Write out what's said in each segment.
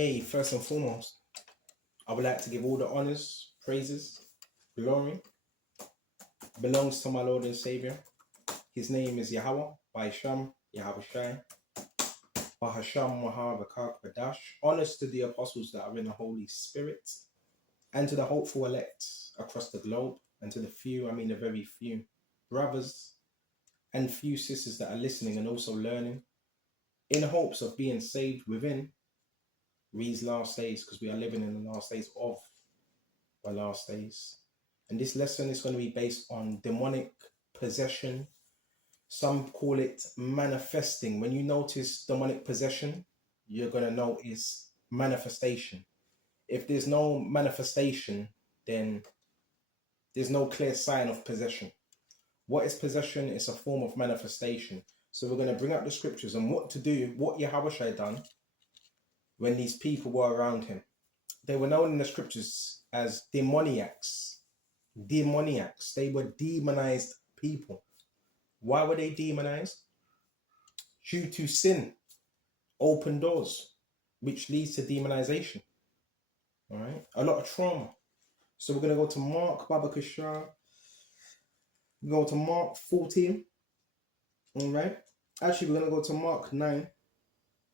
Hey, first and foremost, I would like to give all the honors, praises, glory belongs to my Lord and Savior. His name is Yahweh, by Sham, YAHAWASHI, Bahasham, Mahavakak, Honors to the apostles that are in the Holy Spirit, and to the hopeful elect across the globe, and to the few, I mean the very few, brothers and few sisters that are listening and also learning in hopes of being saved within these last days, because we are living in the last days of the last days. And this lesson is going to be based on demonic possession. Some call it manifesting. When you notice demonic possession, you're going to notice manifestation. If there's no manifestation, then there's no clear sign of possession. What is possession? It's a form of manifestation. So we're going to bring up the scriptures and what to do, what Yahawashi done when these people were around him. They were known in the scriptures as demoniacs. Demoniacs. They were demonized people. Why were they demonized? Due to sin. Open doors, which leads to demonization. All right. A lot of trauma. So we're going to go to Mark, Baba Kashar. Go to Mark 14. All right. Actually, we're going to go to Mark 9.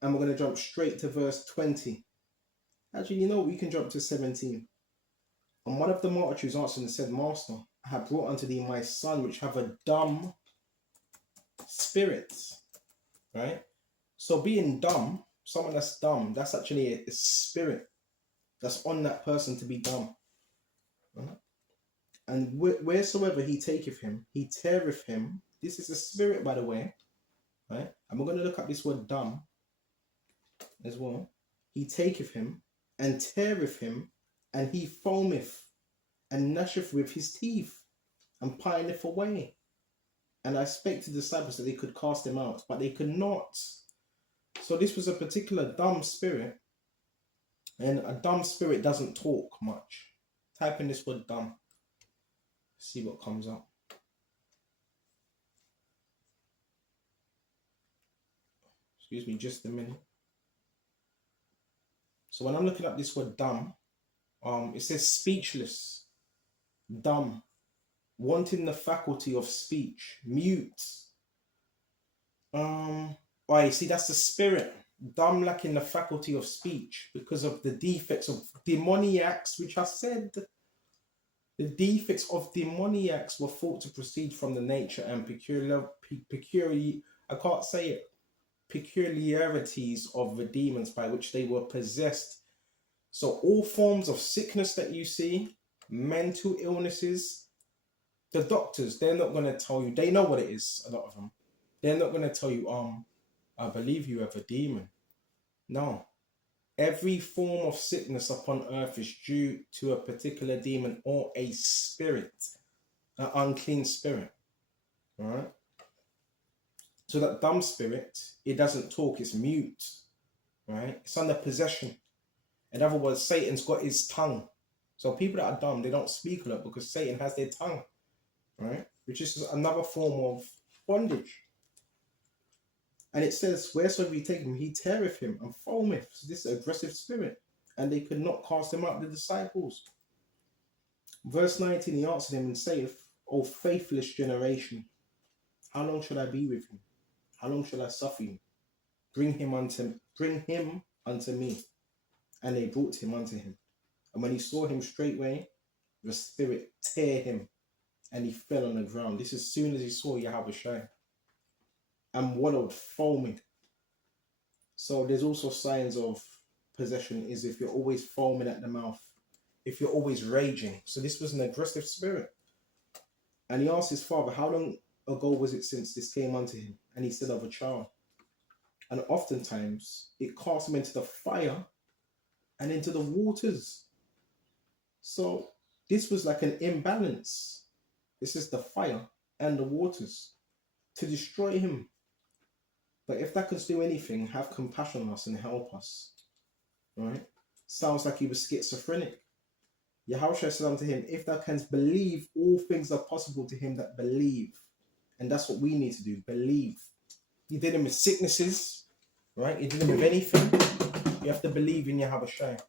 And we're going to jump straight to verse 20. Actually, you know what? We can jump to 17. And one of the multitudes answered and said, Master, I have brought unto thee my son, which have a dumb spirit. Right? So being dumb, someone that's dumb, that's actually a spirit that's on that person to be dumb. Right? And wheresoever he taketh him, he teareth him. This is a spirit, by the way. Right? And we're going to look at this word dumb as well. He taketh him and teareth him, and he foameth and gnasheth with his teeth and pineth away. And I spake to the disciples that they could cast him out, but they could not. So this was a particular dumb spirit, and a dumb spirit doesn't talk much. Type in this word dumb. See what comes up. Excuse me, just a minute. So when I'm looking up this word dumb, it says speechless, dumb, wanting the faculty of speech, mute. Oh, you see, that's the spirit. Dumb, lacking the faculty of speech because of the defects of demoniacs, which I said. The defects of demoniacs were thought to proceed from the nature and peculiarities of the demons by which they were possessed. So all forms of sickness that you see, mental illnesses, the doctors, they're not going to tell you, they know what it is, a lot of them. They're not going to tell you, I believe you have a demon. No. Every form of sickness upon earth is due to a particular demon or a spirit, an unclean spirit. All right? So that dumb spirit, it doesn't talk, it's mute. Right? It's under possession. In other words, Satan's got his tongue. So people that are dumb, they don't speak a lot because Satan has their tongue. Right? Which is another form of bondage. And it says, wheresoever he take him, he teareth him and foameth. So this is an aggressive spirit. And they could not cast him out, the disciples. Verse 19, he answered him and saith, O faithless generation, how long shall I be with you? How long shall I suffer you? Bring him unto me. And they brought him unto him. And when he saw him straightway, the spirit tear him, and he fell on the ground. This is as soon as he saw Yahawashi, and wallowed, foaming. So there's also signs of possession is if you're always foaming at the mouth, if you're always raging. So this was an aggressive spirit. And he asked his father, how long ago was it since this came unto him? And he said, of a child. And oftentimes it cast him into the fire and into the waters. So this was like an imbalance. This is the fire and the waters to destroy him. But if that can do anything, have compassion on us and help us. Right? Sounds like he was schizophrenic. Yahushua said unto him, if thou canst believe, all things are possible to him that believe. And that's what we need to do, believe. He did him with sicknesses, right? He did him with anything. You have to believe in YAHAWASHI,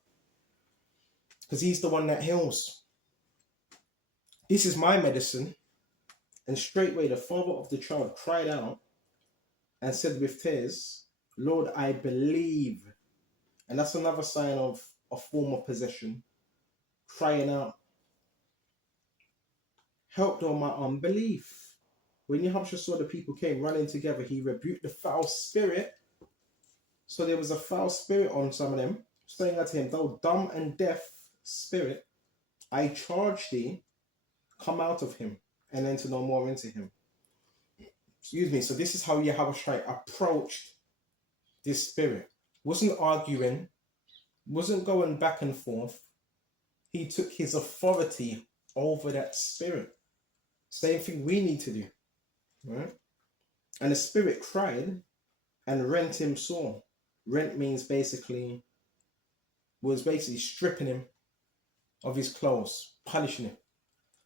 because he's the one that heals. This is my medicine. And straightway the father of the child cried out and said with tears, Lord, I believe. And that's another sign of a form of possession. Crying out, help on my unbelief. When Yahushua saw the people came running together, he rebuked the foul spirit. So there was a foul spirit on some of them, saying unto him, thou dumb and deaf spirit, I charge thee, come out of him, and enter no more into him. Excuse me. So this is how Yahushua approached this spirit. Wasn't arguing, wasn't going back and forth. He took his authority over that spirit. Same thing we need to do. Right? And the spirit cried and rent him sore. Rent means was basically stripping him of his clothes, punishing him.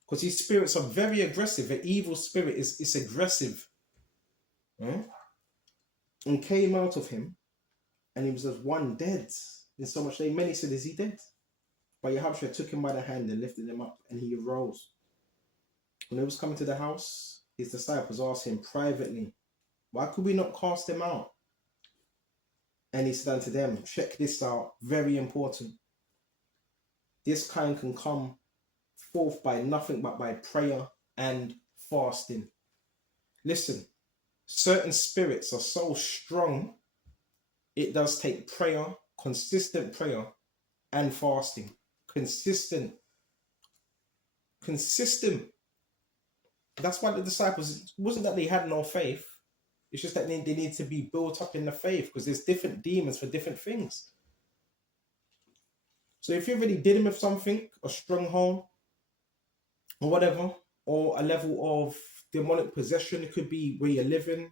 Because these spirits are very aggressive. An evil spirit is aggressive. Right? And came out of him, and he was as one dead. In so much that many said, is he dead? But Yahushua took him by the hand and lifted him up, and he arose. When he was coming to the house, his disciples asked him privately, why could we not cast him out? And he said unto them, check this out, very important. This kind can come forth by nothing but by prayer and fasting. Listen, certain spirits are so strong, it does take prayer, consistent prayer, and fasting. Consistent. That's why the disciples, it wasn't that they had no faith. It's just that they need to be built up in the faith, because there's different demons for different things. So if you're already dealing with something, a stronghold, or whatever, or a level of demonic possession, it could be where you're living,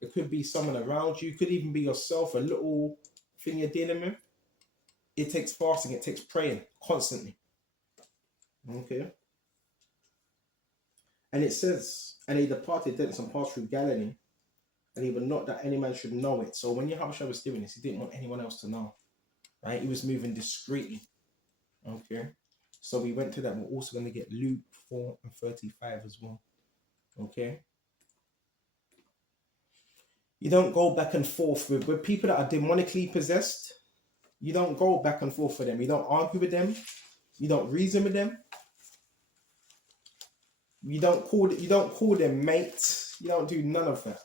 it could be someone around you, it could even be yourself, a little thing you're dealing with. It takes fasting, it takes praying constantly. Okay. And it says, and he departed thence and passed through Galilee, and he would not that any man should know it. So when Yahushua was doing this, he didn't want anyone else to know. Right? He was moving discreetly. Okay. So we went to that. We're also going to get Luke 4:35 as well. Okay. You don't go back and forth with people that are demonically possessed. You don't go back and forth with them. You don't argue with them. You don't reason with them. You don't call them mates. You don't do none of that.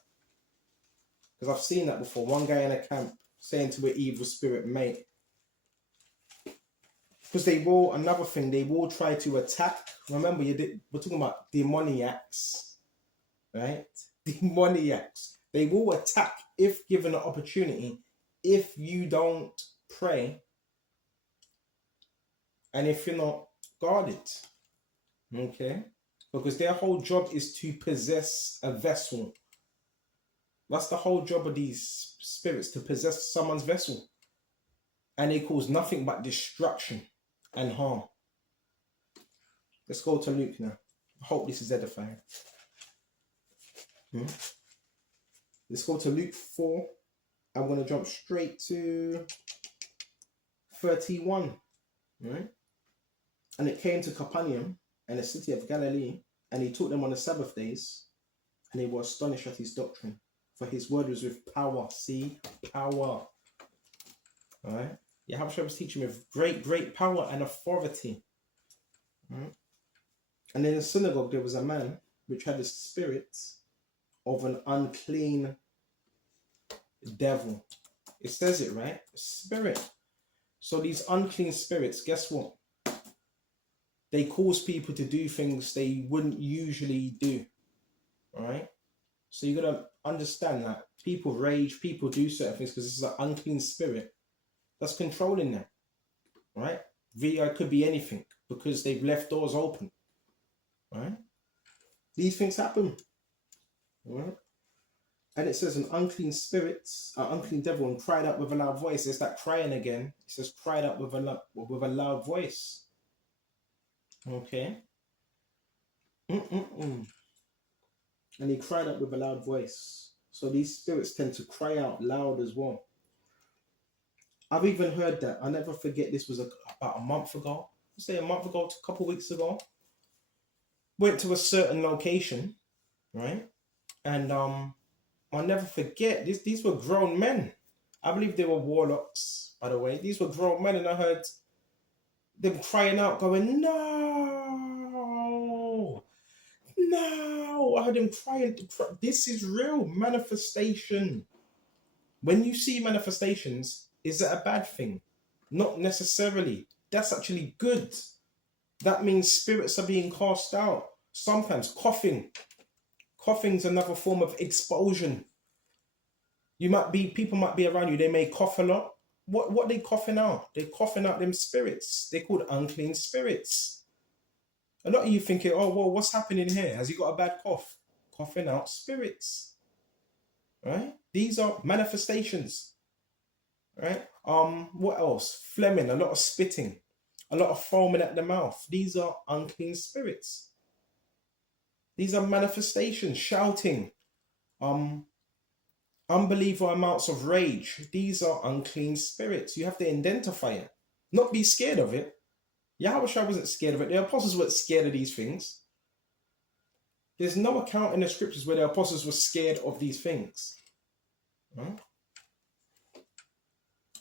Because I've seen that before. One guy in a camp saying to an evil spirit, mate. Because they will, another thing, they will try to attack. Remember, we're talking about demoniacs. Right? Demoniacs. They will attack if given an opportunity. If you don't pray. And if you're not guarded. Okay? Because their whole job is to possess a vessel. That's the whole job of these spirits, to possess someone's vessel. And they cause nothing but destruction and harm. Let's go to Luke now. I hope this is edifying. Let's go to Luke 4. I'm going to jump straight to 31. Right? And it came to Capernaum, and the city of Galilee, and he taught them on the Sabbath days, and they were astonished at his doctrine, for his word was with power. See, power. All right. Yahushua was teaching with great power and authority. Right? And in the synagogue there was a man which had the spirit of an unclean devil. It says it, right? Spirit. So these unclean spirits, guess what? They cause people to do things they wouldn't usually do. All right? So you got to understand that people rage, people do certain things because this is an unclean spirit that's controlling them. All right? It could be anything because they've left doors open. All right? These things happen. All right? And it says an unclean spirit, an unclean devil, and cried out with a loud voice. There's that crying again. It says cried out with a loud voice. Okay. And he cried out with a loud voice. So these spirits tend to cry out loud as well. I've even heard that. I never forget, this was about a month ago. I'd say a month ago, a couple of weeks ago. Went to a certain location, right? And I'll never forget, these were grown men. I believe they were warlocks, by the way. These were grown men, and I heard them crying out, going, no, no. I heard them crying. This is real manifestation. When you see manifestations, is that a bad thing? Not necessarily. That's actually good. That means spirits are being cast out. Sometimes coughing. Coughing's another form of expulsion. People might be around you, they may cough a lot. What they coughing out? They're coughing out them spirits. They're called unclean spirits. A lot of you thinking, oh, well, what's happening here? Has he got a bad cough? Coughing out spirits. Right? These are manifestations. Right? What else? Phlegming, a lot of spitting, a lot of foaming at the mouth. These are unclean spirits. These are manifestations. Shouting, unbelievable amounts of rage. These are unclean spirits. You have to identify it, not be scared of it. YAHAWASHI wasn't scared of it. The apostles weren't scared of these things. There's no account in the scriptures where the apostles were scared of these things. Right?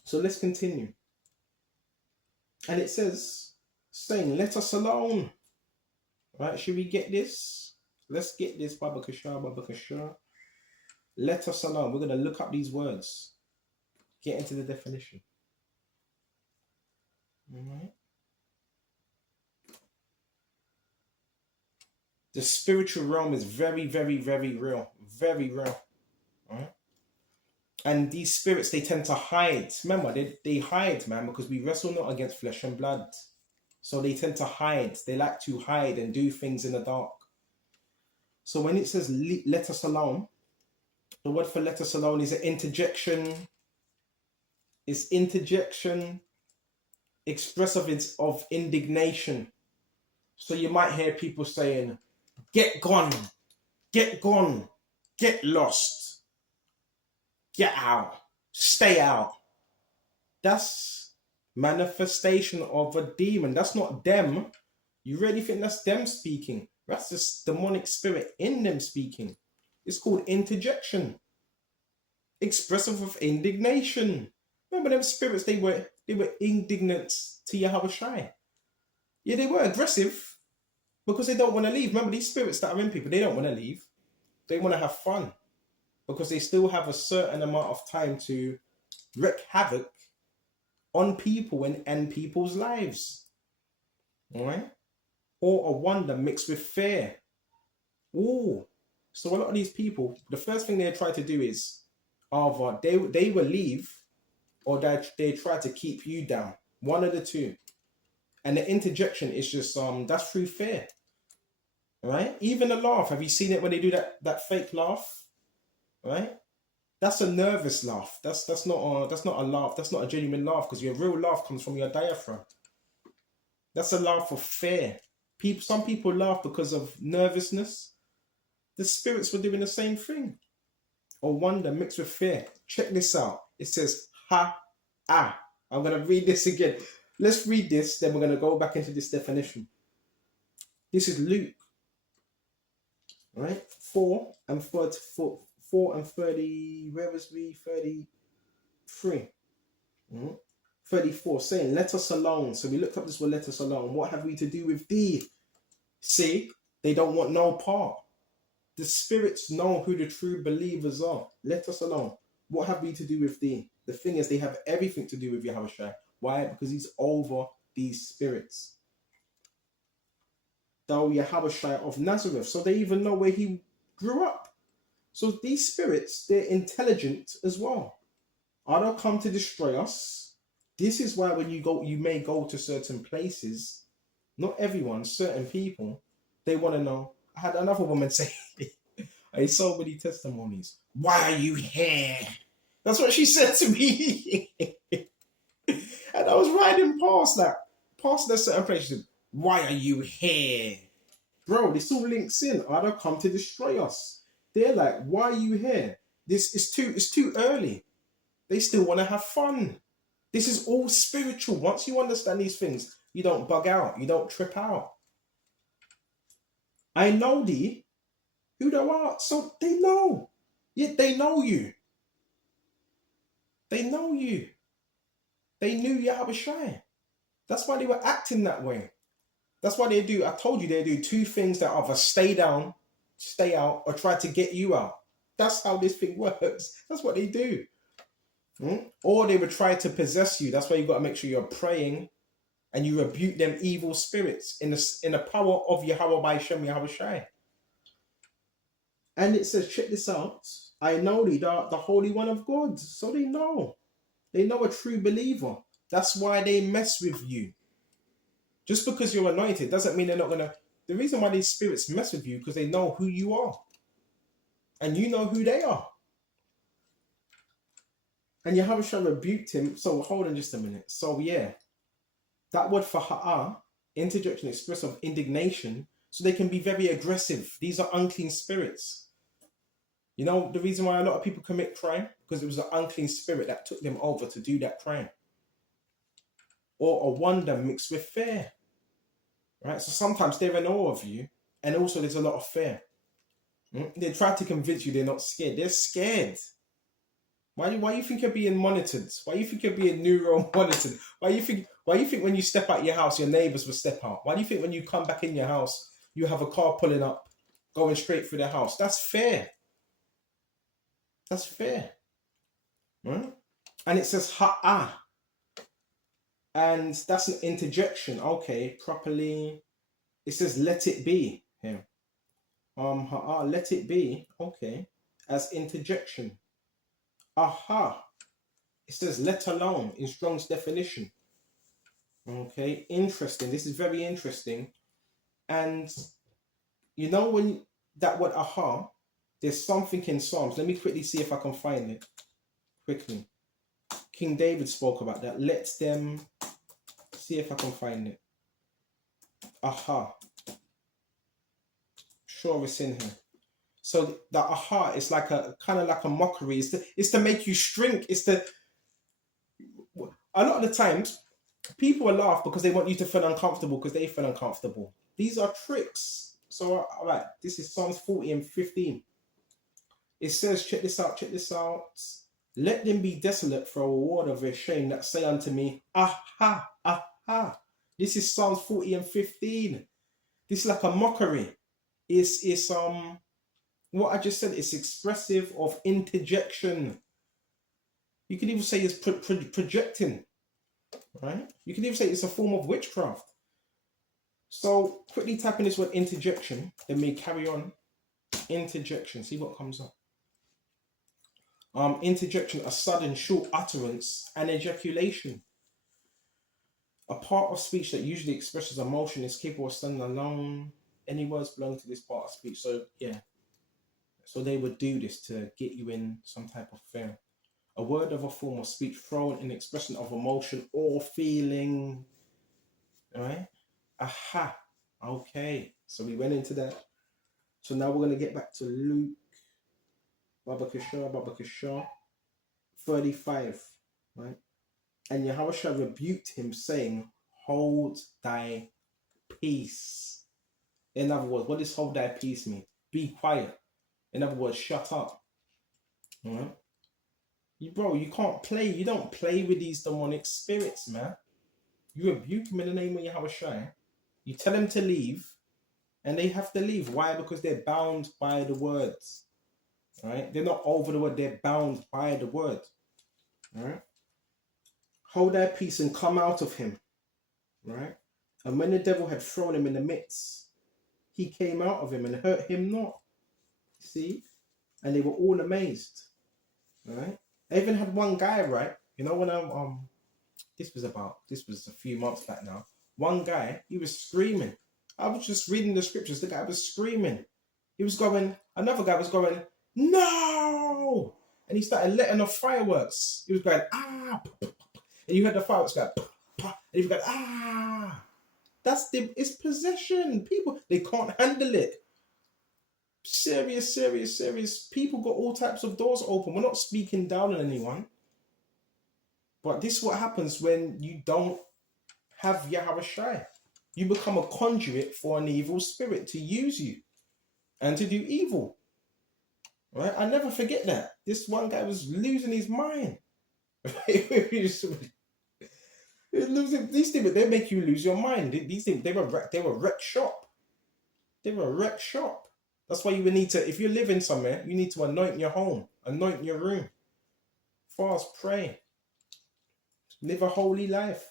So let's continue. And it says, saying, let us alone. Right? Should we get this? Let's get this. Baba Kasha. Let us alone. We're going to look up these words. Get into the definition. All right. The spiritual realm is very, very, very real. Very real. All right. And these spirits, they tend to hide. Remember, they hide, man, because we wrestle not against flesh and blood. So they tend to hide. They like to hide and do things in the dark. So when it says let us alone, the word for let us alone is an interjection. It's interjection expressive of indignation. So you might hear people saying, get gone, get lost, get out, stay out. That's manifestation of a demon. That's not them. You really think that's them speaking? That's just demonic spirit in them speaking. It's called interjection. Expressive of indignation. Remember them spirits, they were indignant to YAHAWASHI. Yeah, they were aggressive because they don't want to leave. Remember, these spirits that are in people, they don't want to leave. They want to have fun because they still have a certain amount of time to wreak havoc on people and people's lives. All right? Or a wonder mixed with fear. Ooh. So a lot of these people, the first thing they try to do is either they will leave or they try to keep you down. One of the two. And the interjection is just that's through fear. Right? Even a laugh. Have you seen it when they do that fake laugh? Right? That's a nervous laugh. That's not a laugh. That's not a genuine laugh, because your real laugh comes from your diaphragm. That's a laugh of fear. Some people laugh because of nervousness. The spirits were doing the same thing. Or wonder mixed with fear. Check this out. It says ha ah. I'm gonna read this again. Let's read this, then we're gonna go back into this definition. This is Luke. Right? 4 and 30. Where was we? 33. 34, saying, let us alone. So we looked up this word, let us alone. What have we to do with thee? See, they don't want no part. The spirits know who the true believers are. Let us alone. What have we to do with thee? The thing is, they have everything to do with YAHAWASHI. Why? Because he's over these spirits. Thou YAHAWASHI of Nazareth. So they even know where he grew up. So these spirits, they're intelligent as well. Are they come to destroy us? This is why when you may go to certain places, not everyone, certain people, they want to know. I had another woman say, I saw many testimonies. Why are you here? That's what she said to me. And I was riding past that certain place. She said, why are you here? Bro, this all links in. Are they come to destroy us? They're like, why are you here? It's too early. They still want to have fun. This is all spiritual. Once you understand these things, you don't bug out. You don't trip out. I know thee, who thou art. So they know. Yeah, they know you. They know you. They knew YAHAWASHI. That's why they were acting that way. That's why they do. I told you they do two things that either stay down, stay out, or try to get you out. That's how this thing works. That's what they do. Or they would try to possess you. That's why you got to make sure you're praying and you rebuke them evil spirits in the power of Yahweh by Shem YAHAWASHI. And it says, check this out. I know thee, the Holy One of God. So they know. They know a true believer. That's why they mess with you. Just because you're anointed doesn't mean they're not going to... The reason why these spirits mess with you because they know who you are. And you know who they are. And YAHAWASHI rebuked him. So hold on just a minute. So yeah, that word for ha'ah, interjection, expressive indignation, so they can be very aggressive. These are unclean spirits. You know the reason why a lot of people commit crime? Because it was an unclean spirit that took them over to do that crime. Or a wonder mixed with fear. Right? So sometimes they're in awe of you, and also there's a lot of fear. They try to convince you they're not scared. They're scared. Why you think you're being monitored? Why you think you're being neuro monitored? Why you think when you step out your house, your neighbors will step out? Why do you think when you come back in your house, you have a car pulling up, going straight through the house? That's fear. That's fear. Right? And it says ha'ah. And that's an interjection. Okay, properly. It says let it be here. Ha'ah, let it be. Okay. As interjection. Aha. It says let alone in Strong's definition. Okay, interesting. This is very interesting. And you know when that word aha, there's something in Psalms. Let me quickly see if I can find it. Quickly. King David spoke about that. Let them see if I can find it. Aha. Sure, it's in here. So the aha is like a kind of like a mockery. It's to make you shrink. It's to... A lot of the times, people will laugh because they want you to feel uncomfortable because they feel uncomfortable. These are tricks. So, all right, this is Psalms 40 and 15. It says, check this out, check this out. Let them be desolate for a reward of their shame that say unto me, aha, aha. This is Psalms 40 and 15. This is like a mockery. It's what I just said, it's expressive of interjection. You can even say it's projecting, right? You can even say it's a form of witchcraft. So quickly type in this word interjection, then we carry on. Interjection, see what comes up. Interjection, a sudden short utterance and ejaculation. A part of speech that usually expresses emotion is capable of standing alone. Any words belong to this part of speech. So yeah. So they would do this to get you in some type of fear. A word of a form of speech thrown in expression of emotion or feeling. All right? Aha. Okay. So we went into that. So now we're going to get back to Luke. Baba Kishar. 35. Right? And YAHAWASHI rebuked him, saying, hold thy peace. In other words, what does hold thy peace mean? Be quiet. In other words, shut up. All right? Bro, you can't play. You don't play with these demonic spirits, man. You rebuke them in the name of YAHAWASHI. You tell them to leave, and they have to leave. Why? Because they're bound by the words. All right? They're not over the word. They're bound by the word. All right? Hold thy peace and come out of him. Right? And when the devil had thrown him in the midst, he came out of him and hurt him not. See? And they were all amazed. Right? I even had one guy, right? You know, when this was a few months back now. One guy, he was screaming. I was just reading the scriptures. The guy was screaming. He was going, another guy was going, no! And he started letting off fireworks. He was going, ah! And you heard the fireworks go, and he was going, ah! It's possession. People, they can't handle it. Serious. People got all types of doors open. We're not speaking down on anyone. But this is what happens when you don't have YAHAWASHI. You become a conduit for an evil spirit to use you and to do evil. Right? I never forget that. This one guy was losing his mind. These things, they make you lose your mind. These things, they were wreck shop. They were a wreck shop. That's why you would need to, if you're living somewhere, you need to anoint your home, anoint your room, fast, pray, live a holy life.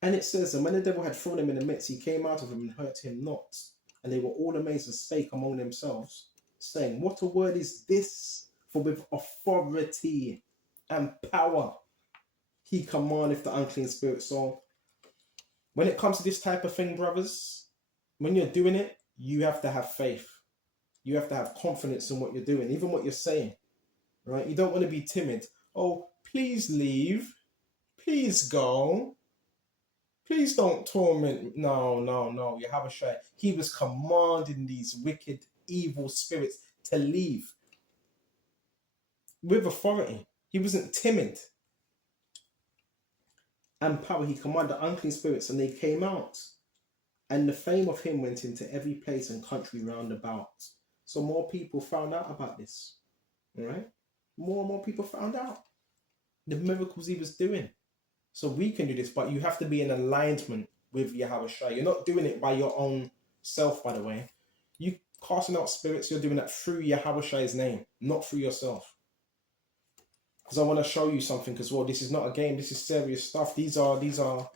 And it says, and when the devil had thrown him in the midst, he came out of him and hurt him not. And they were all amazed and spake among themselves, saying, what a word is this? For with authority and power he commandeth the unclean spirit. So when it comes to this type of thing, brothers, when you're doing it, you have to have faith. You have to have confidence in what you're doing, even what you're saying, right? You don't want to be timid. Oh, please leave. Please go. Please don't torment. No. YAHAWASHI. He was commanding these wicked, evil spirits to leave with authority. He wasn't timid. And power, he commanded unclean spirits, and they came out. And the fame of him went into every place and country round about. So more people found out about this. All right? More and more people found out the miracles he was doing. So we can do this, but you have to be in alignment with YAHAWASHI. You're not doing it by your own self, by the way. You casting out spirits, you're doing that through YAHAWASHI's name, not through yourself. Because I want to show you something as well. This is not a game. This is serious stuff. These are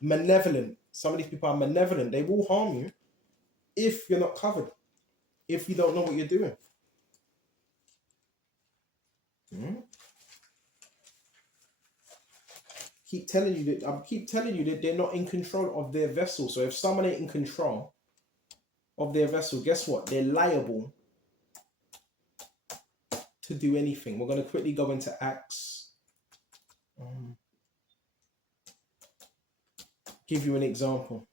malevolent. Some of these people are malevolent. They will harm you if you're not covered, if you don't know what you're doing. I keep telling you that they're not in control of their vessel. So if someone ain't in control of their vessel, guess what? They're liable to do anything. We're going to quickly go into Acts. Give you an example.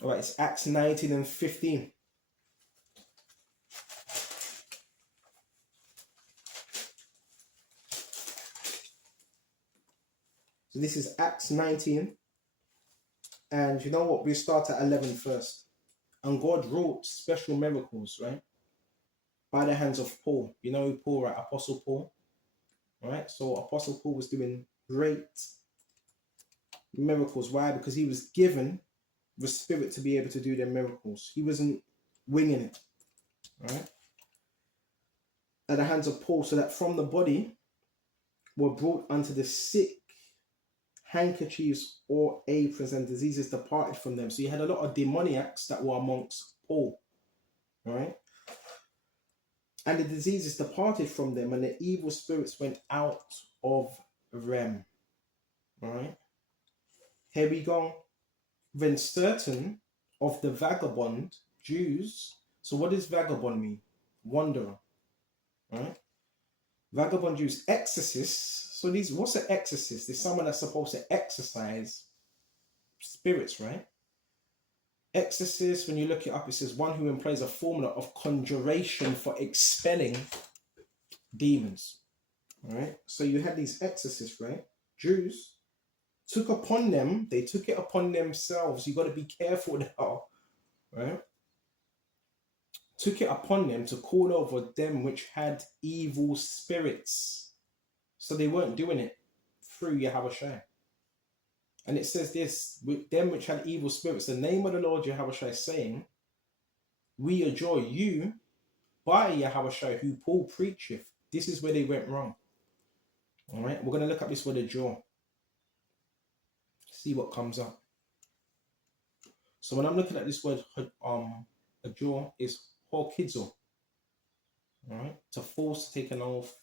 All right, it's Acts 19 and 15. So this is Acts 19. And you know what? We start at 11 first. And God wrought special miracles, right? By the hands of Paul. You know who Paul, right? Apostle Paul. Right? So Apostle Paul was doing great miracles. Why? Because he was given the Spirit to be able to do their miracles. He wasn't winging it. Right? At the hands of Paul, so that from the body were brought unto the sick handkerchiefs or aprons, and diseases departed from them. So you had a lot of demoniacs that were amongst Paul, right? And the diseases departed from them, and the evil spirits went out of them, right? Here we go. Then certain of the vagabond Jews. So what does vagabond mean? Wanderer, right? Vagabond Jews, exorcists. So what's an exorcist? There's someone that's supposed to exorcise spirits, right? Exorcist, when you look it up, it says one who employs a formula of conjuration for expelling demons. All right. So you had these exorcists, right? Jews took upon them, they took it upon themselves. You got to be careful now, right? Took it upon them to call over them which had evil spirits. So they weren't doing it through YAHAWASHI. And it says this, with them which had evil spirits, the name of the Lord YAHAWASHI is saying, we adjure you by YAHAWASHI who Paul preacheth. This is where they went wrong. All right, we're going to look at this word adjure. See what comes up. So when I'm looking at this word adjure, is horkidzo. All right, to force, to take an oath,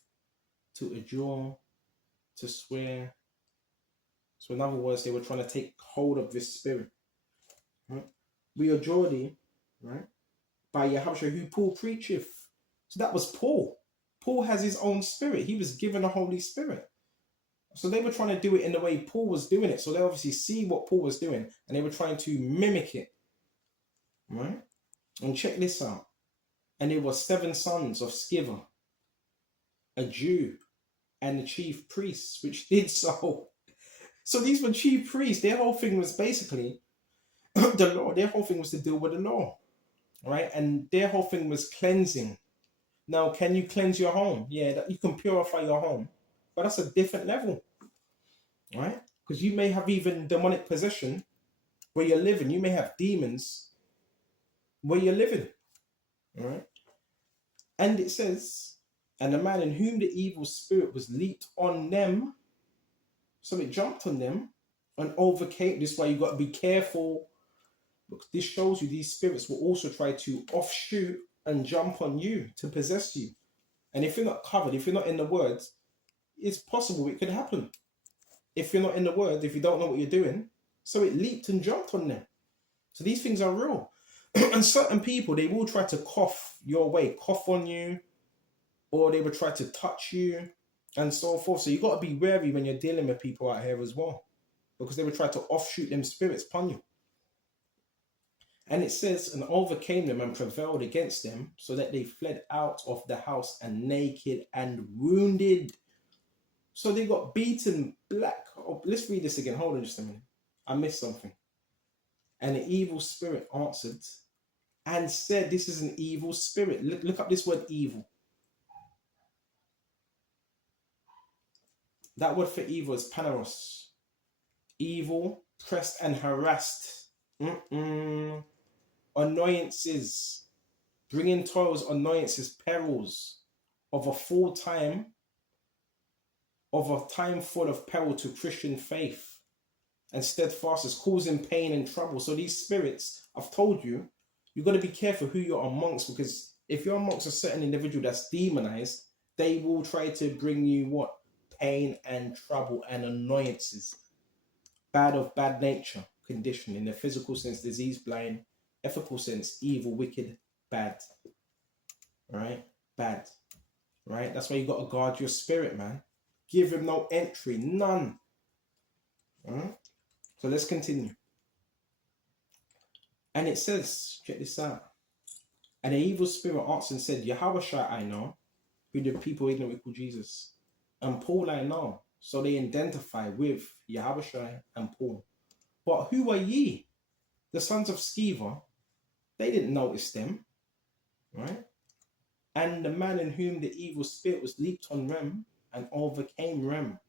to adjure, to swear. So in other words, they were trying to take hold of this spirit. Right? We adjure thee, right, by YAHAWASHI who Paul preacheth. So that was Paul. Paul has his own spirit. He was given the Holy Spirit. So they were trying to do it in the way Paul was doing it. So they obviously see what Paul was doing, and they were trying to mimic it. right? And check this out. And there were 7 sons of Sceva, a Jew, and the chief priests, which did so. So these were chief priests. Their whole thing was basically the law. Their whole thing was to deal with the law, right? And their whole thing was cleansing. Now, can you cleanse your home? Yeah, that you can purify your home, but that's a different level, right? Because you may have even demonic possession where you're living. You may have demons where you're living, right? And it says, and the man in whom the evil spirit was leaped on them, so it jumped on them and overcame. This is why you got to be careful, because this shows you these spirits will also try to offshoot and jump on you to possess you. And if you're not covered, if you're not in the word, it's possible it could happen. If you're not in the word, if you don't know what you're doing, so it leaped and jumped on them. So these things are real. And certain people, they will try to cough your way, cough on you, or they will try to touch you and so forth. So you got to be wary when you're dealing with people out here as well, because they will try to offshoot them spirits upon you. And it says, and overcame them and prevailed against them, so that they fled out of the house and naked and wounded. So they got beaten black. Oh, let's read this again. Hold on just a minute. I missed something. And the evil spirit answered and said, this is an evil spirit. Look up this word evil. That word for evil is paneros. Evil, pressed and harassed. Annoyances. Bringing toils, annoyances, perils of a full time, of a time full of peril to Christian faith and steadfastness, causing pain and trouble. So these spirits, I've told you, you've got to be careful who you're amongst, because if you're amongst a certain individual that's demonized, they will try to bring you what? Pain and trouble and annoyances. Bad of bad nature, condition, in the physical sense, disease, blind, ethical sense, evil, wicked, bad. Right? Bad. Right? That's why you got to guard your spirit, man. Give him no entry, none. Right? So let's continue. And it says, check this out. And the evil spirit answered and said, YAHAWASHI I know, who the people ignorant call Jesus. And Paul I know. So they identify with YAHAWASHI and Paul. But who are ye? The sons of Sceva, they didn't notice them. Right? And the man in whom the evil spirit was leaped on them and overcame them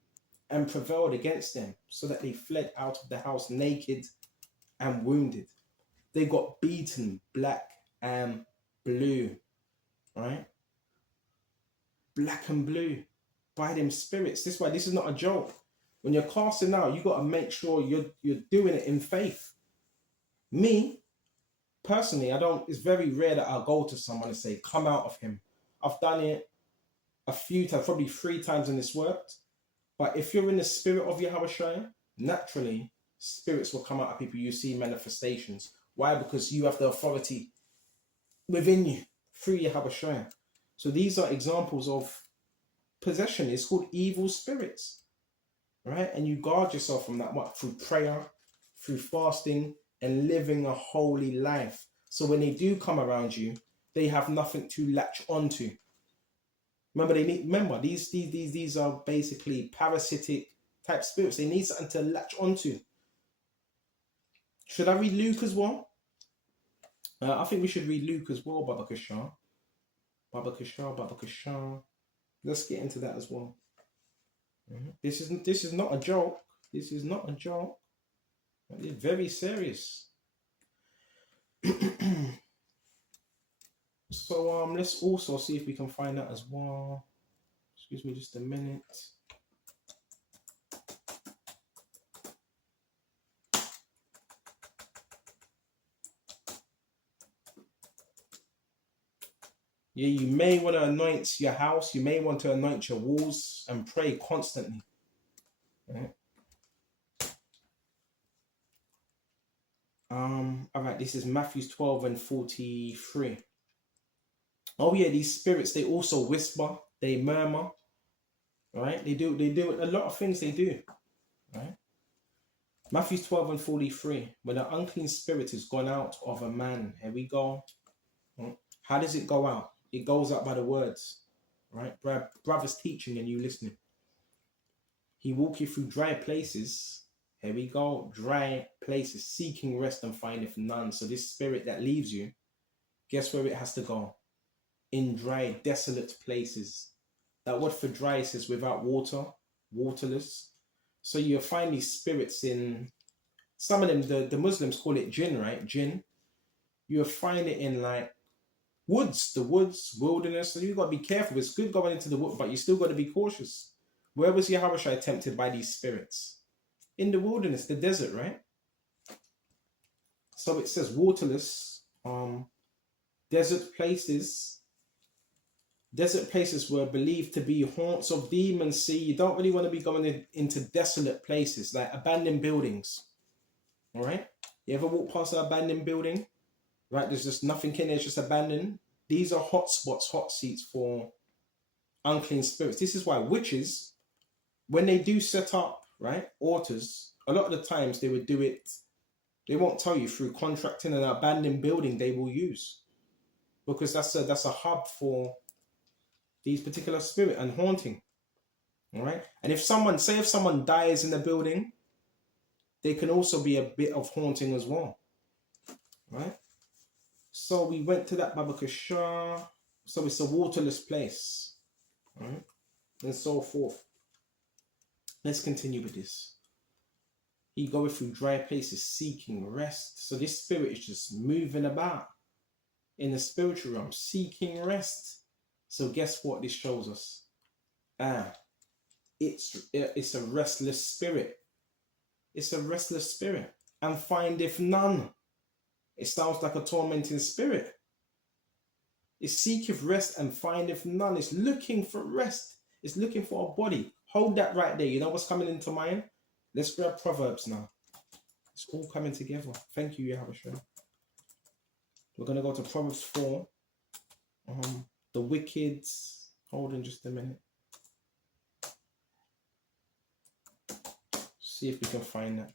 and prevailed against them, so that they fled out of the house naked and wounded. They got beaten black and blue, right? Black and blue by them spirits. This is why this is not a joke. When you're casting out, you got to make sure you're doing it in faith. Me, personally, it's very rare that I'll go to someone and say, come out of him. I've done it a few times, probably 3 times, and it's worked. But if you're in the spirit of YAHAWASHI, naturally, spirits will come out of people. You see manifestations. Why? Because you have the authority within you through YAHAWASHI. So these are examples of possession. It's called evil spirits, right? And you guard yourself from that, what? Through prayer, through fasting, and living a holy life. So when they do come around you, they have nothing to latch onto. Remember, these are basically parasitic type spirits. They need something to latch onto. Should I read Luke as well? I think we should read Luke as well, Baba Kasha. Let's get into that as well. This is not a joke. This is not a joke. It's very serious. So let's also see if we can find that as well. Excuse me just a minute. Yeah, you may want to anoint your house. You may want to anoint your walls and pray constantly. Right? All right, this is Matthew 12 and 43. Oh yeah, these spirits, they also whisper, they murmur, right? They do a lot of things they do, right? Matthew 12 and 43. When an unclean spirit is gone out of a man, here we go. How does it go out? It goes out by the words, right? Brother's teaching and you listening. He walk you through dry places. Here we go. Dry places, seeking rest and findeth none. So this spirit that leaves you, guess where it has to go? In dry, desolate places. That word for dry says without water, waterless. So you'll find these spirits in, some of them, the Muslims call it jinn, right? Jinn. You'll find it in like woods, the woods, wilderness. So you've got to be careful. It's good going into the wood, but you still got to be cautious. Where was YAHAWASHI tempted by these spirits? In the wilderness, the desert, right? So it says waterless, desert places. Desert places were believed to be haunts of demons. See, you don't really want to be going into desolate places, like abandoned buildings. All right? You ever walk past an abandoned building? Right? There's just nothing in there, it's just abandoned. These are hot spots, hot seats for unclean spirits. This is why witches, when they do set up, right, altars, a lot of the times they would do it, they won't tell you, through contracting an abandoned building they will use. Because that's a hub for these particular spirit and haunting. All right? And if someone dies in the building, they can also be a bit of haunting as well. Right? So we went to that Babakashah. So it's a waterless place. Right? And so forth. Let's continue with this. He goeth through dry places seeking rest. So this spirit is just moving about in the spiritual realm, seeking rest. So guess what this shows us? It's a restless spirit. It's a restless spirit. And findeth none. It sounds like a tormenting spirit. It seeketh rest and findeth none. It's looking for rest. It's looking for a body. Hold that right there. You know what's coming into mind? Let's grab Proverbs now. It's all coming together. Thank you, YAHAWASHI. We're going to go to Proverbs 4. The wicked. Hold on just a minute. See if we can find that.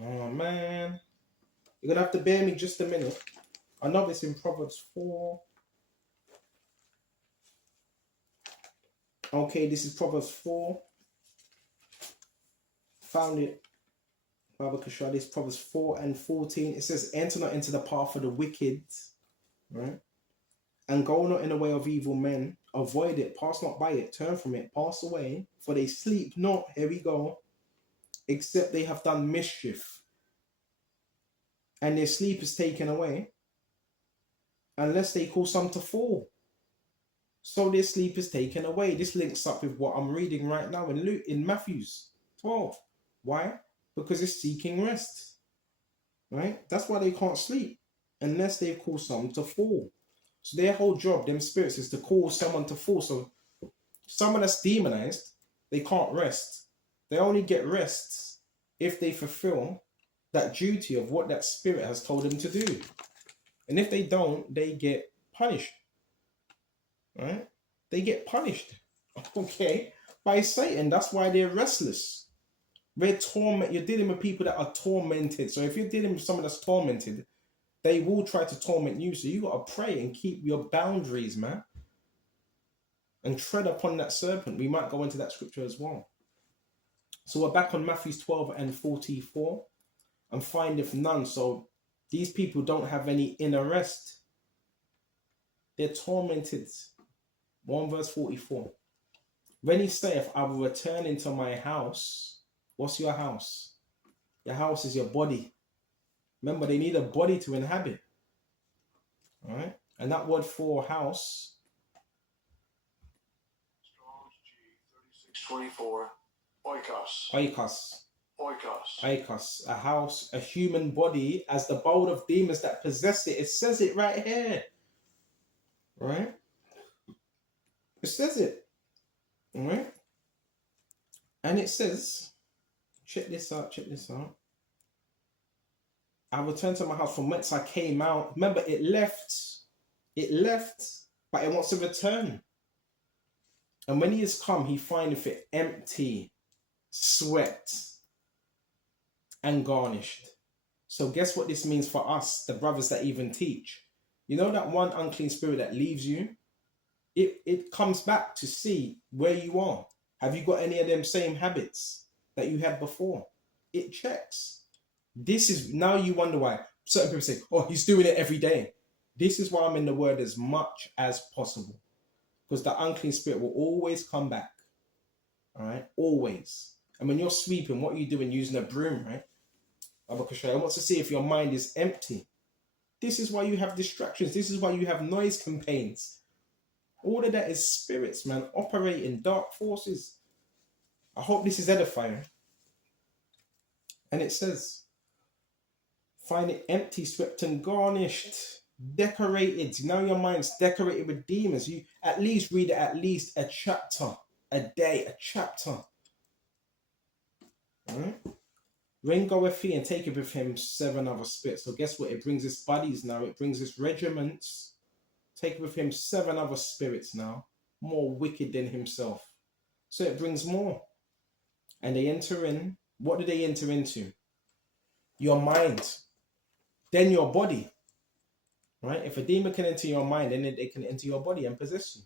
Oh man. You're going to have to bear me just a minute. I know it's in Proverbs 4. Okay, this is Proverbs 4. Found it. Babakashah, this Proverbs 4 and 14. It says, enter not into the path of the wicked, right? And go not in the way of evil men. Avoid it, pass not by it, turn from it, pass away. For they sleep not, here we go, except they have done mischief. And their sleep is taken away, unless they cause some to fall. So their sleep is taken away. This links up with what I'm reading right now in Matthew's 12. Why? Because it's seeking rest. Right? That's why they can't sleep, unless they've caused some to fall. So their whole job, them spirits, is to cause someone to fall. So someone that's demonized, they can't rest. They only get rest if they fulfill that duty of what that spirit has told them to do. And if they don't, they get punished. Right? They get punished. Okay? By Satan. That's why they're restless. You're dealing with people that are tormented. So if you're dealing with someone that's tormented, they will try to torment you. So you got to pray and keep your boundaries, man. And tread upon that serpent. We might go into that scripture as well. So we're back on Matthew 12 and 44. And findeth none. So these people don't have any inner rest. They're tormented. 1 verse 44. When he saith, I will return into my house. What's your house? Your house is your body. Remember, they need a body to inhabit. All right? And that word for house. Strong's G 3624. Oikos. Oikos. Oikos. Oikos. A house, a human body, as the bold of demons that possess it. It says it right here. Right? It says it. All right? And it says, check this out, check this out. I returned to my house from whence I came out. Remember, it left, but it wants to return. And when he is come, he findeth it empty, swept, and garnished. So guess what this means for us, the brothers that even teach? You know that one unclean spirit that leaves you? It comes back to see where you are. Have you got any of them same habits that you had before? It checks. This is, now you wonder why. Certain people say, oh, he's doing it every day. This is why I'm in the word as much as possible. Because the unclean spirit will always come back. All right? Always. And when you're sweeping, what are you doing? Using a broom, right? I want to see if your mind is empty. This is why you have distractions. This is why you have noise campaigns. All of that is spirits, man, operating dark forces. I hope this is edifying. And it says, find it empty, swept and garnished, decorated. Now your mind's decorated with demons. You at least read it at least a chapter a day, a chapter. Right? Rain goeth he and taketh with him 7 other spirits. So guess what? It brings his buddies now. It brings his regiments. Take with him 7 other spirits now, more wicked than himself. So it brings more. And they enter in. What do they enter into? Your mind. Then your body. Right? If a demon can enter your mind, then they can enter your body and possess you.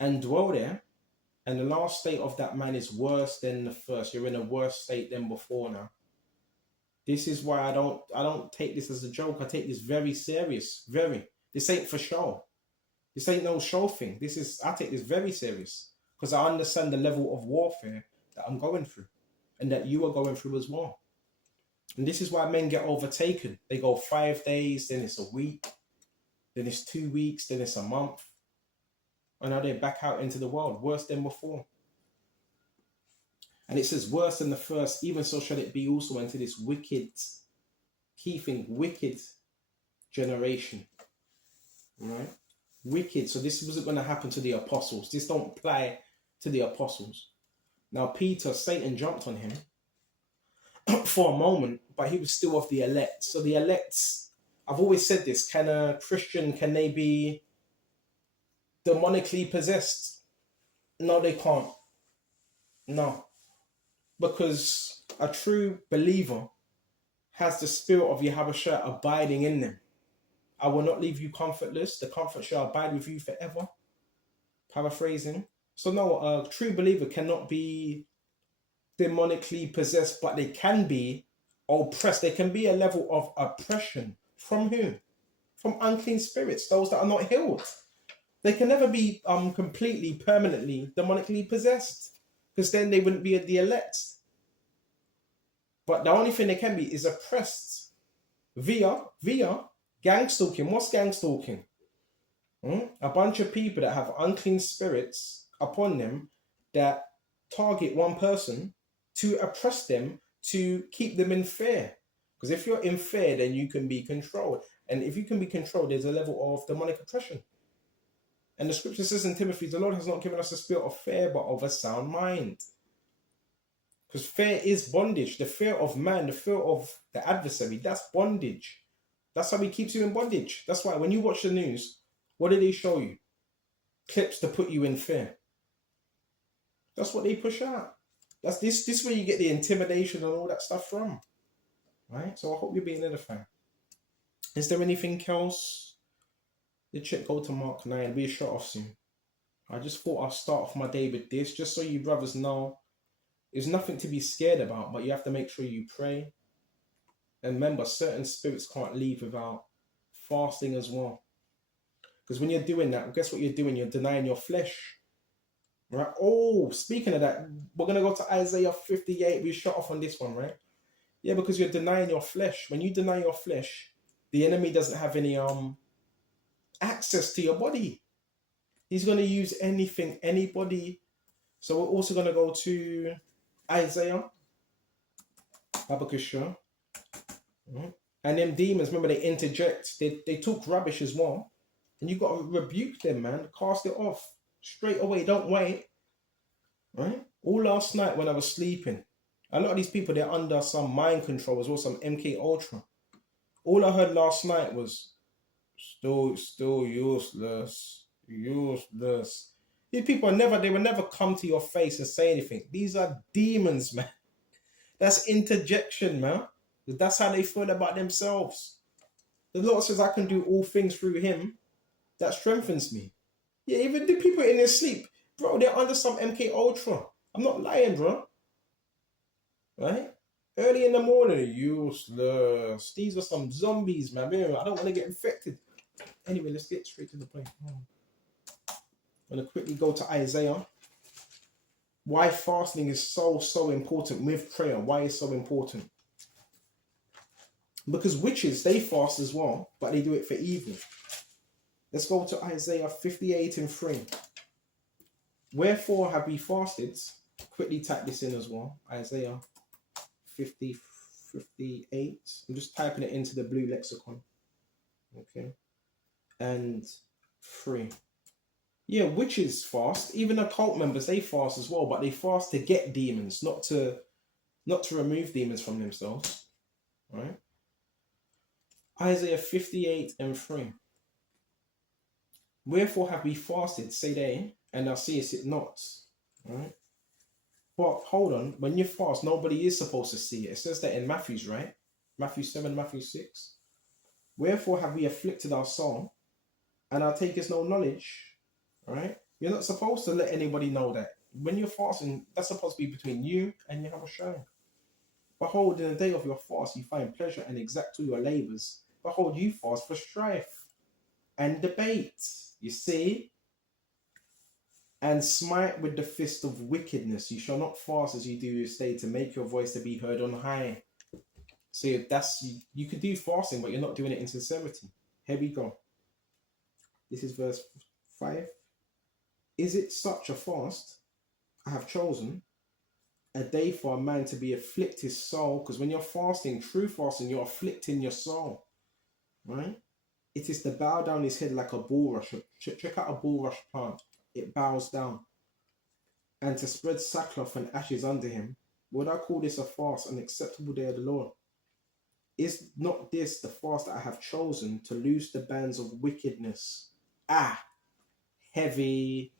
And dwell there. And the last state of that man is worse than the first. You're in a worse state than before now. This is why I don't take this as a joke. I take this very serious. Very. This ain't for show. This ain't no show thing. I take this very serious. Because I understand the level of warfare that I'm going through. And that you are going through as well. And this is why men get overtaken. They go 5 days, then it's a week, then it's 2 weeks, then it's a month. And now they're back out into the world, worse than before. And it says, worse than the first, even so shall it be also into this wicked, key thing, wicked generation. Right? Wicked. So this wasn't going to happen to the apostles. This don't apply to the apostles. Now Satan jumped on him for a moment, but he was still of the elect. So the elects, I've always said this, can a Christian, can they be demonically possessed? No, they can't. No. Because a true believer has the spirit of YAHAWASHI abiding in them. I will not leave you comfortless. The comfort shall abide with you forever. Paraphrasing. So no, a true believer cannot be demonically possessed, but they can be oppressed. There can be a level of oppression. From who? From unclean spirits, those that are not healed. They can never be completely, permanently, demonically possessed. Because then they wouldn't be the elect. But the only thing they can be is oppressed via gang stalking. What's gang stalking? A bunch of people that have unclean spirits upon them that target one person to oppress them, to keep them in fear. Because if you're in fear, then you can be controlled. And if you can be controlled, there's a level of demonic oppression. And the scripture says in Timothy, the Lord has not given us a spirit of fear, but of a sound mind. Because fear is bondage. The fear of man, the fear of the adversary, that's bondage. That's how he keeps you in bondage. That's why when you watch the news, what do they show you? Clips to put you in fear. That's what they push out. That's this is where you get the intimidation and all that stuff from. Right? So I hope you're being edified. Is there anything else? The check go to Mark 9. We'll shut off soon. I just thought I'll start off my day with this, just so you brothers know there's nothing to be scared about, but you have to make sure you pray. And remember, certain spirits can't leave without fasting as well. Because when you're doing that, guess what you're doing? You're denying your flesh. Right? Oh, speaking of that, we're going to go to Isaiah 58. We shut off on this one, right? Yeah, because you're denying your flesh. When you deny your flesh, the enemy doesn't have any access to your body. He's going to use anything, anybody. So we're also going to go to Isaiah. Habakkuk. And them demons, remember, they interject. They talk rubbish as well. And you got to rebuke them, man. Cast it off. Straight away. Don't wait. Right? All last night when I was sleeping, a lot of these people, they're under some mind control as well, some MK Ultra. All I heard last night was, still useless. Useless. These people they will never come to your face and say anything. These are demons, man. That's interjection, man. That's how they feel about themselves. The Lord says, I can do all things through him that strengthens me. Yeah, even the people in their sleep, bro, they're under some MK Ultra. I'm not lying, bro. Right? Early in the morning, useless. These are some zombies, man. I don't want to get infected. Anyway, let's get straight to the point. I'm going to quickly go to Isaiah. Why fasting is so important with prayer. Why it's so important. Because witches, they fast as well, but they do it for evil. Let's go to Isaiah 58:3. Wherefore have we fasted? Quickly type this in as well. Isaiah 58. I'm just typing it into the blue lexicon. Okay. And 3. Yeah, witches fast. Even the cult members, they fast as well, but they fast to get demons, not to remove demons from themselves. Right? Isaiah 58:3. Wherefore have we fasted, say they, and thou seest it not. Right? But hold on, when you fast, nobody is supposed to see it. It says that in Matthew's, right? Matthew 7, Matthew 6. Wherefore have we afflicted our soul, and thou takest no knowledge. Right? You're not supposed to let anybody know that. When you're fasting, that's supposed to be between you and YAHAWASHI. Behold, in the day of your fast, you find pleasure and exact all your labors. Behold, you fast for strife and debate. You see? And smite with the fist of wickedness. You shall not fast as you do your stay to make your voice to be heard on high. So that's, you could do fasting, but you're not doing it in sincerity. Here we go. This is verse 5. Is it such a fast I have chosen, a day for a man to be afflict his soul? Because when you're fasting, true fasting, you're afflicting your soul. Right? It is to bow down his head like a bulrush. Check out a bulrush plant. It bows down. And to spread sackcloth and ashes under him. Would I call this a fast, an acceptable day of the Lord? Is not this the fast that I have chosen to loose the bands of wickedness? Heavy.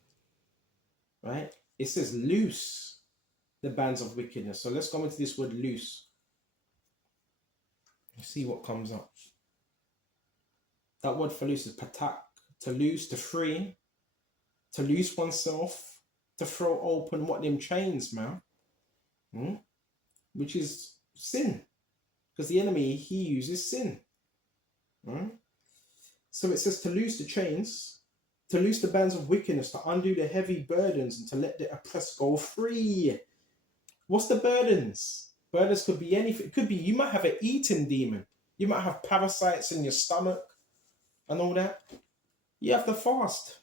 Right? It says loose the bands of wickedness. So let's go into this word loose. See what comes up. That word for loose is patak. To loose, to free. To loose oneself, to throw open what them chains, man. Which is sin. Because the enemy, he uses sin. Right? So it says to loose the chains, to loose the bands of wickedness, to undo the heavy burdens, and to let the oppressed go free. What's the burdens? Burdens could be anything. It could be, you might have an eating demon. You might have parasites in your stomach and all that. You have to fast.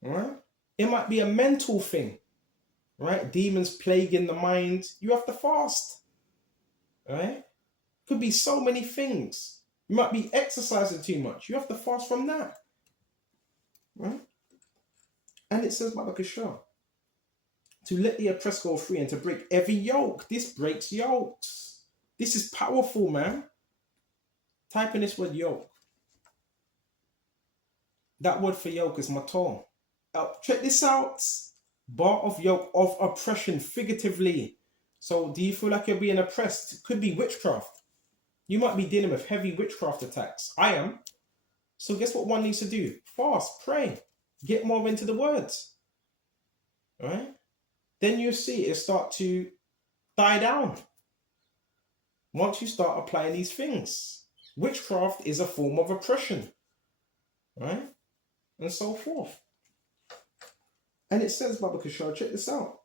Right? It might be a mental thing, right? Demons plaguing the mind. You have to fast, right? Could be so many things. You might be exercising too much. You have to fast from that, right? And it says, Babakashah, to let the oppressed go free and to break every yoke. This breaks yokes. This is powerful, man. Type in this word yoke. That word for yoke is mator. Check this out. Bar of yoke of oppression, figuratively. So do you feel like you're being oppressed? It could be witchcraft. You might be dealing with heavy witchcraft attacks. I am. So guess what one needs to do? Fast, pray, get more into the words. All right? Then you see it start to die down. Once you start applying these things. Witchcraft is a form of oppression. Right? And so forth. And it says, Baba Kishar, check this out.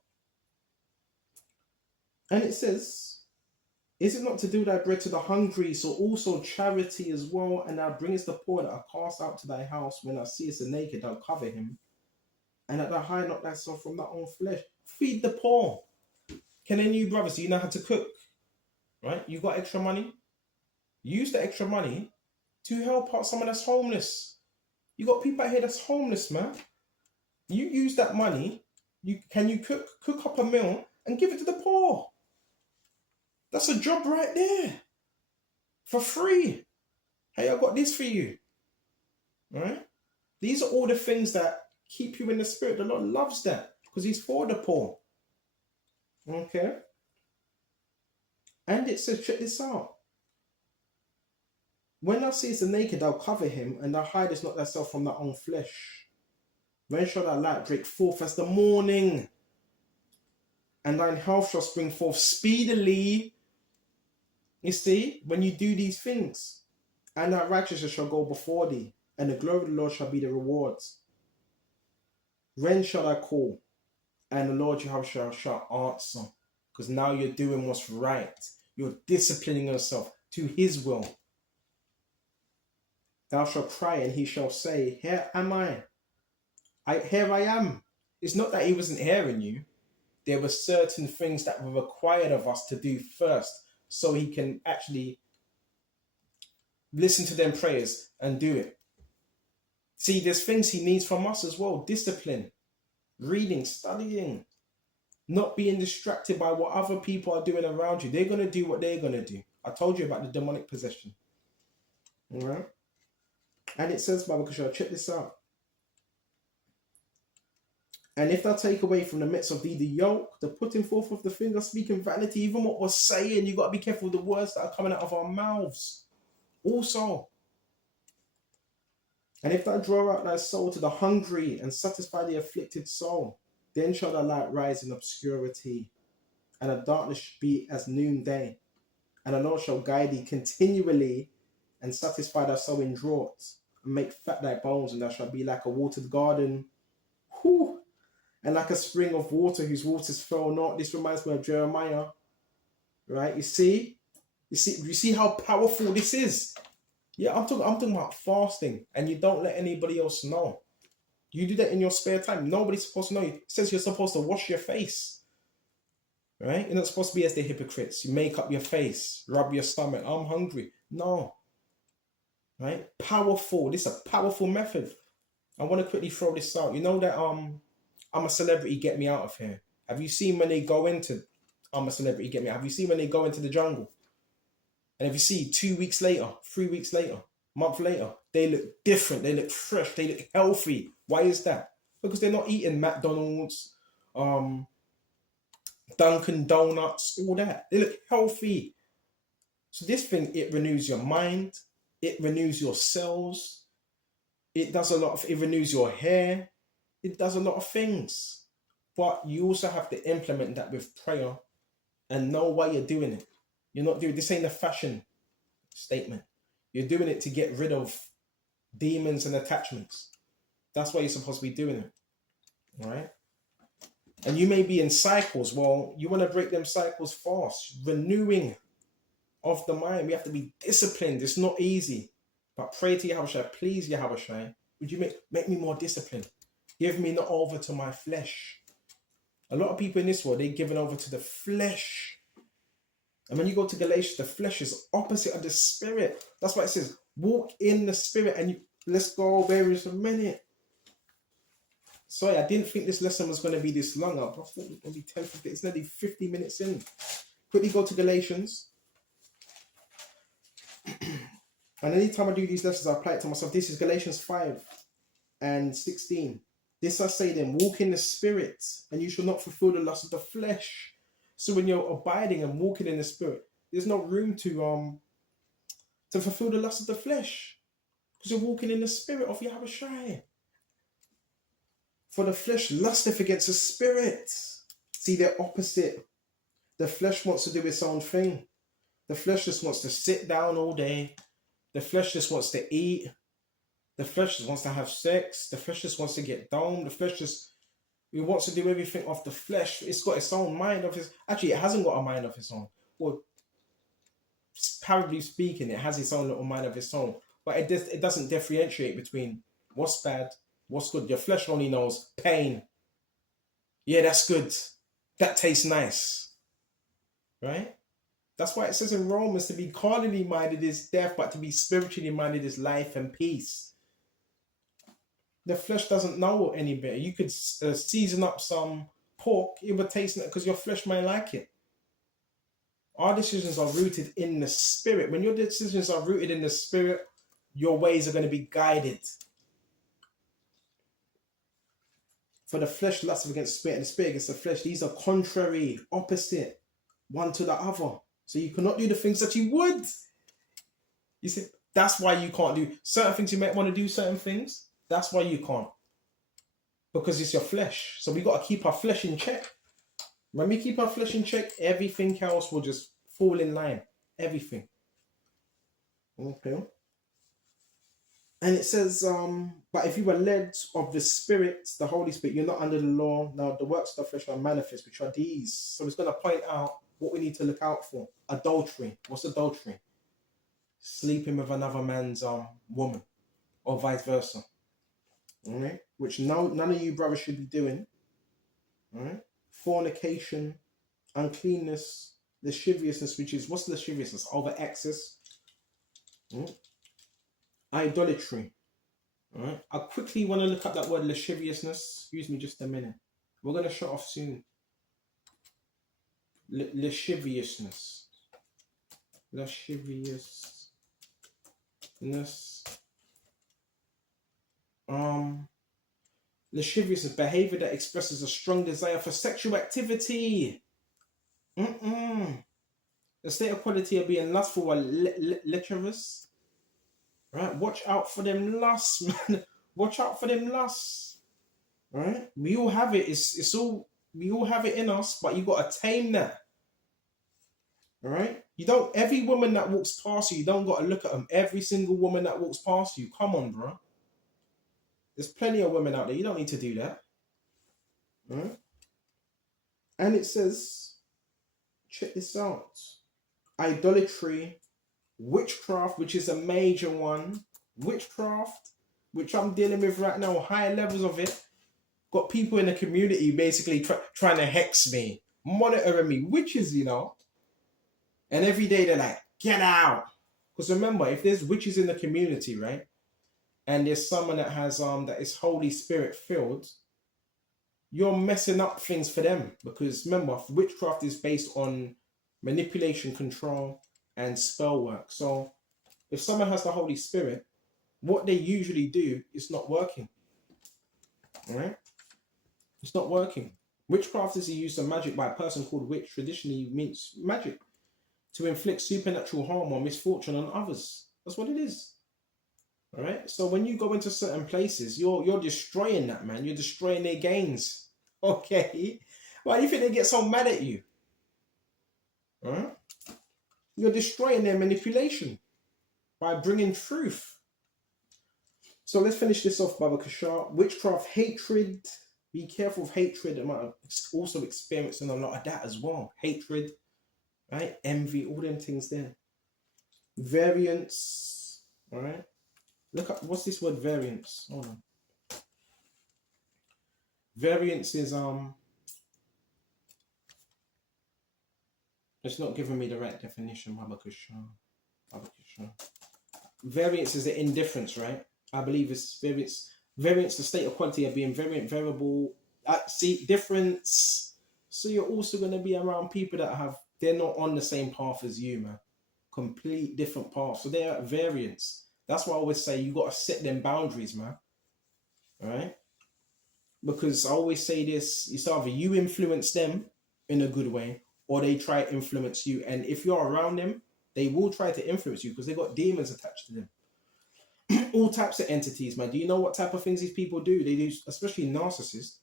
And it says, is it not to do thy bread to the hungry, so also charity as well, and thou bringest the poor that are cast out to thy house, when thou seest the naked, thou cover him, and that thou hide not thyself from thy own flesh. Feed the poor. Can any of you brothers, do you know how to cook? Right? You got extra money? Use the extra money to help out someone that's homeless. You got people out here that's homeless, man. You use that money, can you cook up a meal and give it to the poor? That's a job right there. For free. Hey, I got this for you. All right? These are all the things that keep you in the spirit. The Lord loves that because he's for the poor. Okay. And it says, check this out. When thou seest the naked, thou cover him, and thou hidest not thyself from thy own flesh. When shall thy light break forth as the morning, and thine health shall spring forth speedily? You see, when you do these things, and thy righteousness shall go before thee, and the glory of the Lord shall be the rewards. When shall I call, and the Lord Jehovah shall answer? Because now you're doing what's right. You're disciplining yourself to his will. Thou shalt cry, and he shall say, here am I. Here I am. It's not that he wasn't hearing you. There were certain things that were required of us to do first, so he can actually listen to them prayers and do it. See, there's things he needs from us as well. Discipline, reading, studying, not being distracted by what other people are doing around you. They're going to do what they're going to do. I told you about the demonic possession. All right. And it says, Bible Kashar, check this out. And if thou take away from the midst of thee the yoke, the putting forth of the finger, speaking vanity, even what we're saying, you got to be careful with the words that are coming out of our mouths. Also. And if thou draw out thy soul to the hungry and satisfy the afflicted soul, then shall thy light rise in obscurity, and the darkness be as noonday. And the Lord shall guide thee continually, and satisfy thy soul in draughts, and make fat thy bones, and thou shalt be like a watered garden. Whew. And like a spring of water whose waters fail not. This reminds me of Jeremiah. Right? You see how powerful this is. Yeah, I'm talking about fasting, and you don't let anybody else know. You do that in your spare time. Nobody's supposed to know you. It says you're supposed to wash your face. Right? You're not supposed to be as the hypocrites. You make up your face, rub your stomach. I'm hungry. No. Right? Powerful. This is a powerful method. I want to quickly throw this out. You know that I'm a celebrity, get me out of here. Have you seen when they go into I'm a celebrity, get me out? Have you seen when they go into the jungle? And if you see 2 weeks later, 3 weeks later, month later, they look different, they look fresh, they look healthy. Why is that? Because they're not eating McDonald's, Dunkin' Donuts, all that. They look healthy. So this thing, it renews your mind, it renews your cells, it renews your hair, it does a lot of things. But you also have to implement that with prayer and know why you're doing it. You're not doing this ain't a fashion statement. You're doing it to get rid of demons and attachments. That's why you're supposed to be doing it. All right? And you may be in cycles. Well, you want to break them cycles fast. Renewing of the mind. We have to be disciplined. It's not easy. But pray to Yahawashi. Please, Yahawashi, would you make me more disciplined? Give me not over to my flesh. A lot of people in this world, they're given over to the flesh. And when you go to Galatians, the flesh is opposite of the spirit. That's why it says, walk in the spirit. And let's go over just a minute. Sorry, I didn't think this lesson was going to be this long. I thought it was going to be 10, 15. It's nearly 50 minutes in. Quickly go to Galatians. And anytime I do these lessons, I apply it to myself. This is Galatians 5 and 16. This I say then, walk in the spirit, and you shall not fulfill the lust of the flesh. So when you're abiding and walking in the spirit, there's no room to fulfill the lust of the flesh. Because you're walking in the spirit of Yahawashi. For the flesh lusteth against the spirit. See, they're opposite. The flesh wants to do its own thing. The flesh just wants to sit down all day. The flesh just wants to eat. The flesh just wants to have sex. The flesh just wants to get down. The flesh just wants to do everything of the flesh. It's got its own mind of its... Actually, it hasn't got a mind of its own. Well, parabolically speaking, it has its own little mind of its own. But it doesn't differentiate between what's bad, what's good. Your flesh only knows pain. Yeah, that's good. That tastes nice. Right? That's why it says in Romans, to be carnally minded is death, but to be spiritually minded is life and peace. The flesh doesn't know any better. You could season up some pork, it would taste it because your flesh may like it. Our decisions are rooted in the spirit. When your decisions are rooted in the spirit, your ways are going to be guided. For the flesh lusts against the spirit, and the spirit against the flesh. These are contrary, opposite, one to the other. So you cannot do the things that you would. You see, that's why you can't do certain things. You might want to do certain things. That's why you can't. Because it's your flesh. So we got to keep our flesh in check. When we keep our flesh in check, everything else will just fall in line. Everything. Okay. And it says, but if you were led of the Spirit, the Holy Spirit, you're not under the law. Now the works of the flesh are manifest, which are these. So it's going to point out what we need to look out for. Adultery. What's adultery? Sleeping with another man's woman, or vice versa. All right, which none of you brothers should be doing. All right, fornication, uncleanness, lasciviousness, which is what's lasciviousness? Over excess. Idolatry. All right, I quickly want to look up that word lasciviousness. Excuse me, just a minute. We're gonna shut off soon. Lasciviousness. Lasciviousness. Lasciviousness, behavior that expresses a strong desire for sexual activity. The state of quality of being lustful or lecherous. Right? Watch out for them lusts, man. Watch out for them lusts. Right? We all have it. It's all we all have it in us, but you got to tame that. All right? You don't. Every woman that walks past you don't got to look at them. Every single woman that walks past you. Come on, bro. There's plenty of women out there. You don't need to do that. All right? And it says, check this out. Idolatry, witchcraft, which is a major one. Witchcraft, which I'm dealing with right now, higher levels of it. Got people in the community basically trying to hex me, monitoring me, witches, you know. And every day they're like, get out. Because remember, if there's witches in the community, right? And there's someone that has that is Holy Spirit filled, you're messing up things for them. Because remember, witchcraft is based on manipulation, control, and spell work. So if someone has the Holy Spirit, what they usually do is not working. All right? It's not working. Witchcraft is the use of magic by a person called witch. Traditionally means magic to inflict supernatural harm or misfortune on others. That's what it is. All right. So when you go into certain places, you're destroying that, man. You're destroying their gains. Okay. Why do you think they get so mad at you? All right. You're destroying their manipulation by bringing truth. So let's finish this off, Baba Kashar. Witchcraft, hatred. Be careful of hatred. I'm also experiencing a lot of that as well. Hatred, right? Envy, all them things there. Variance, all right? Look up, what's this word variance? Hold on. Variance is, it's not giving me the right definition, Baba Kashar. Variance is the indifference, right? I believe it's variance. Variance, the state of quality of being variant, variable. See, difference. So you're also going to be around people that they're not on the same path as you, man. Complete different paths. So they're at variance. That's why I always say you got to set them boundaries, man. All right? Because I always say this, it's either you influence them in a good way or they try to influence you. And if you're around them, they will try to influence you because they got demons attached to them. All types of entities, man. Do you know what type of things these people do? They do, especially narcissists,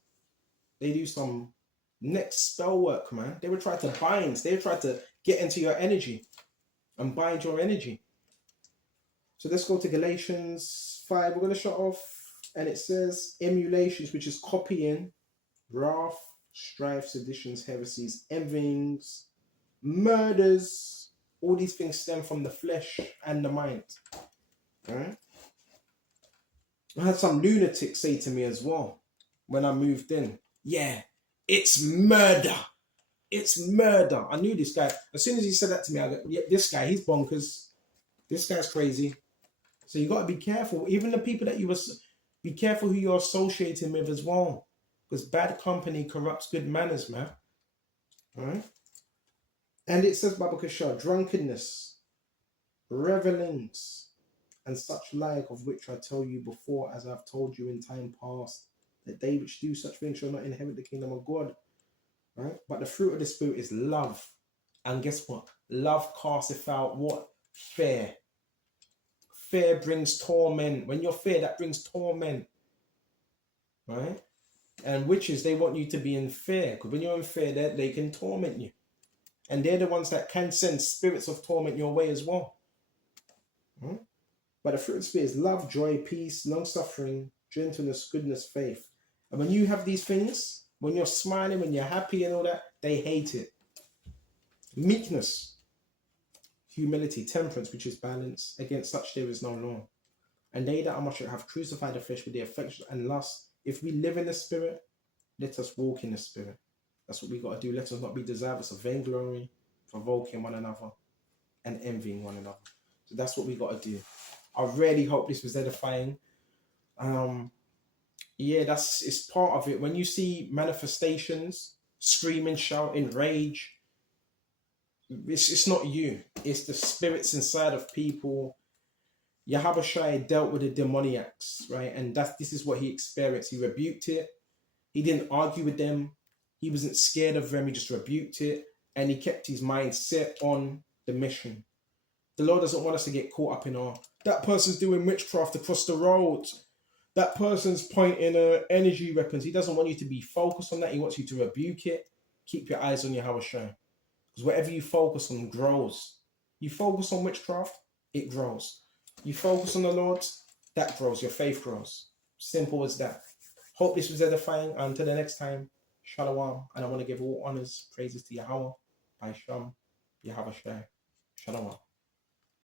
they do some next spell work, man. They would try to bind, they would try to get into your energy and bind your energy. So let's go to Galatians 5. We're going to shut off. And it says emulations, which is copying, wrath, strife, seditions, heresies, envyings, murders. All these things stem from the flesh and the mind. All right? I had some lunatics say to me as well when I moved in, yeah, it's murder. It's murder. I knew this guy. As soon as he said that to me, I go, yeah, this guy, he's bonkers. This guy's crazy. So you got to be careful. Even the people that be careful who you're associating with as well. Because bad company corrupts good manners, man. All right? And it says, Baba Kashar, drunkenness, revelings, and such like, of which I tell you before, as I've told you in time past, that they which do such things shall not inherit the kingdom of God. Right? But the fruit of the Spirit is love. And guess what? Love casteth out what? Fear. Fear brings torment. When you're fear, that brings torment. Right? And witches, they want you to be in fear. Because when you're in fear, they can torment you. And they're the ones that can send spirits of torment your way as well. Right? But the fruit of the Spirit is love, joy, peace, long-suffering, gentleness, goodness, faith. And when you have these things, when you're smiling, when you're happy and all that, they hate it. Meekness, humility, temperance, which is balance. Against such there is no law. And they that are much have crucified the flesh with the affection and lust. If we live in the Spirit, let us walk in the Spirit. That's what we got to do. Let us not be desirous of vainglory, provoking one another, and envying one another. So that's what we got to do. I really hope this was edifying. Yeah, it's part of it. When you see manifestations, screaming, shouting, rage, it's not you. It's the spirits inside of people. YAHAWASHI dealt with the demoniacs, right? And this is what he experienced. He rebuked it. He didn't argue with them. He wasn't scared of them. He just rebuked it. And he kept his mind set on the mission. The Lord doesn't want us to get caught up in that person's doing witchcraft across the road. That person's pointing energy weapons. He doesn't want you to be focused on that. He wants you to rebuke it. Keep your eyes on YAHAWASHI. Because whatever you focus on grows. You focus on witchcraft, it grows. You focus on the Lord, that grows. Your faith grows. Simple as that. Hope this was edifying. Until the next time, Shalom. And I want to give all honors, praises to Yahweh, by Shem, YAHAWASHI. Shalom.